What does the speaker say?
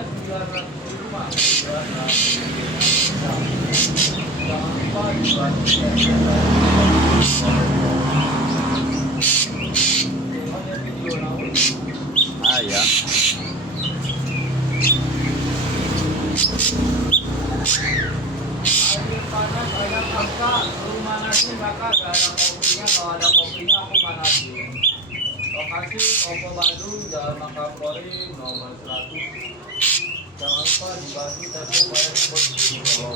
Ah ya. Air panas ayam angka, lu manasin kakak, gak ada kopinya, kalau ada kopinya aku manasin. Lokasi Toko Bandung, Jalan Makassari, nomor 100. Jangan lupa dibantu tapi bayarnya bersih kalau